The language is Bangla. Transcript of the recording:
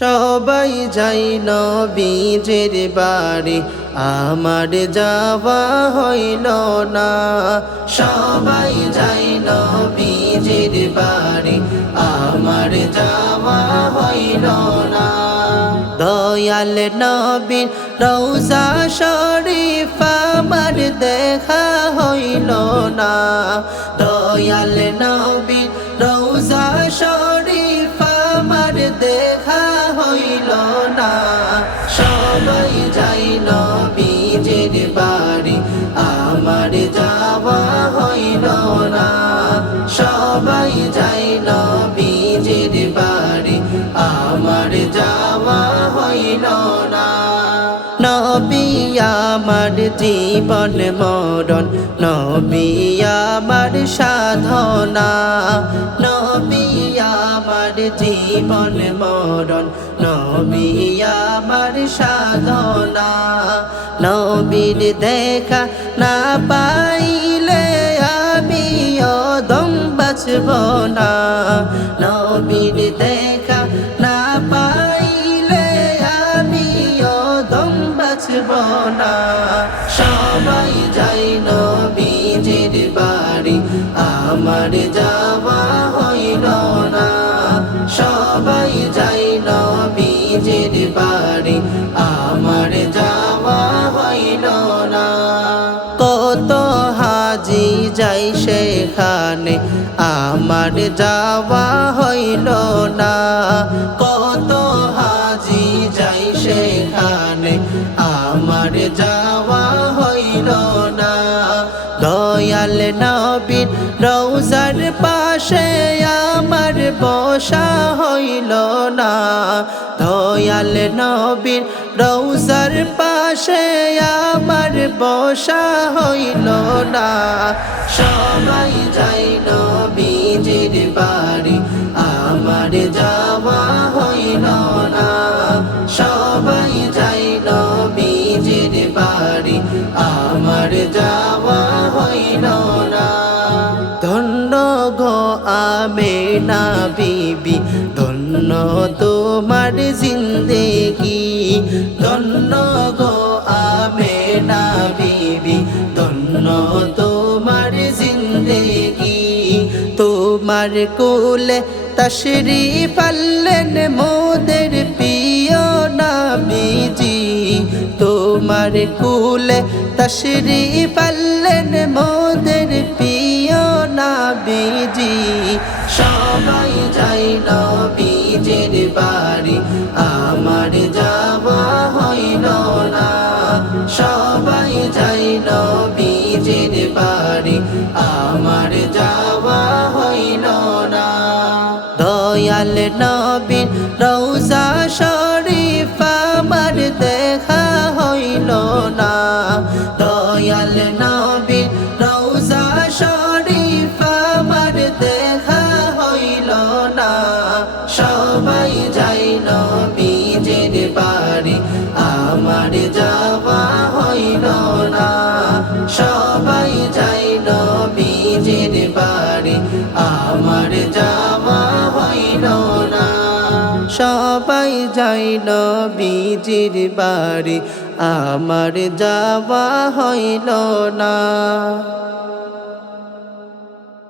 সবাই যাই নবীজির বাড়ি, আমার যাওয়া হইল না। সবাই যাই নবীজির বাড়ি, আমার যাওয়া হইল না। দয়াল নবীর রওজা শরীফ আমার দেখা হইল না। দয়াল নবীর রওজা শরীফ আমার দেখা হইল না। সবাই যাই নবীজির বাড়ি, আমার যাওয়া হইল না। সবাই যাই নবীজির বাড়ি, আমার যাওয়া হইল না। নবী আমার জীবন মরণ, নবী আমার সাধনা। নবী আমার জীবন মরণ, নবী আমার সাধনা। নবীর দেখা না পাইলে আমি অদম বাঁচব না। নবীর দেখা না পাইলে আমি অদম বাঁচব না। সবাই যাই নবীজির বাড়ি, আমার যাওয়া হইল না। সবাই যাই নবীজির বাড়ি, আমার যাওয়া হইল না। কত হাজি যাই সেখানে, আমার যাওয়া হইল না। কত হাজি যাই সেখানে, আমার যাওয়া হইল না। দয়াল নবীর রওজার পাশে আমার বসা হইল না। দয়াল নবীর রওজার পাশে আমার বসা হইল না। সবাই যাই নবীজির বাড়ি, আমার যাওয়া হইল না। সবাই যাই নবীজির বাড়ি, আমার যাওয়া হইল না। ধন্য গো আমেনা বিবি, ধন্য তোমার জিন্দেগি। ধন্য গো আমেনা বিবি, ধন্য তোমার জিন্দেগি। তোমার কোলে তশরিফ আনলেন মোদের প্রিয় নবীজি। তোমার কোলে তশরিফ আনলেন মোদের প্রিয় নবীজি। সবাই যাই নবীজির বাড়ি, আমার যাওয়া হইল না। সবাই যাই নবীজির বাড়ি, আমার যাওয়া হইল না। দয়াল নবীর রওজা শরীফ আমার দেখা হইল না। দয়াল নবীর রওজা শরীফ আমার দেখা হইল না। সবাই যাই নবীজির বাড়ি, আমার যাওয়া হইল না। সবাই যাই নবীজির বাড়ি, আমার যাওয়া হইল না। সবাই যাই নবীজির বাড়ি, আমার যাওয়া হইল না।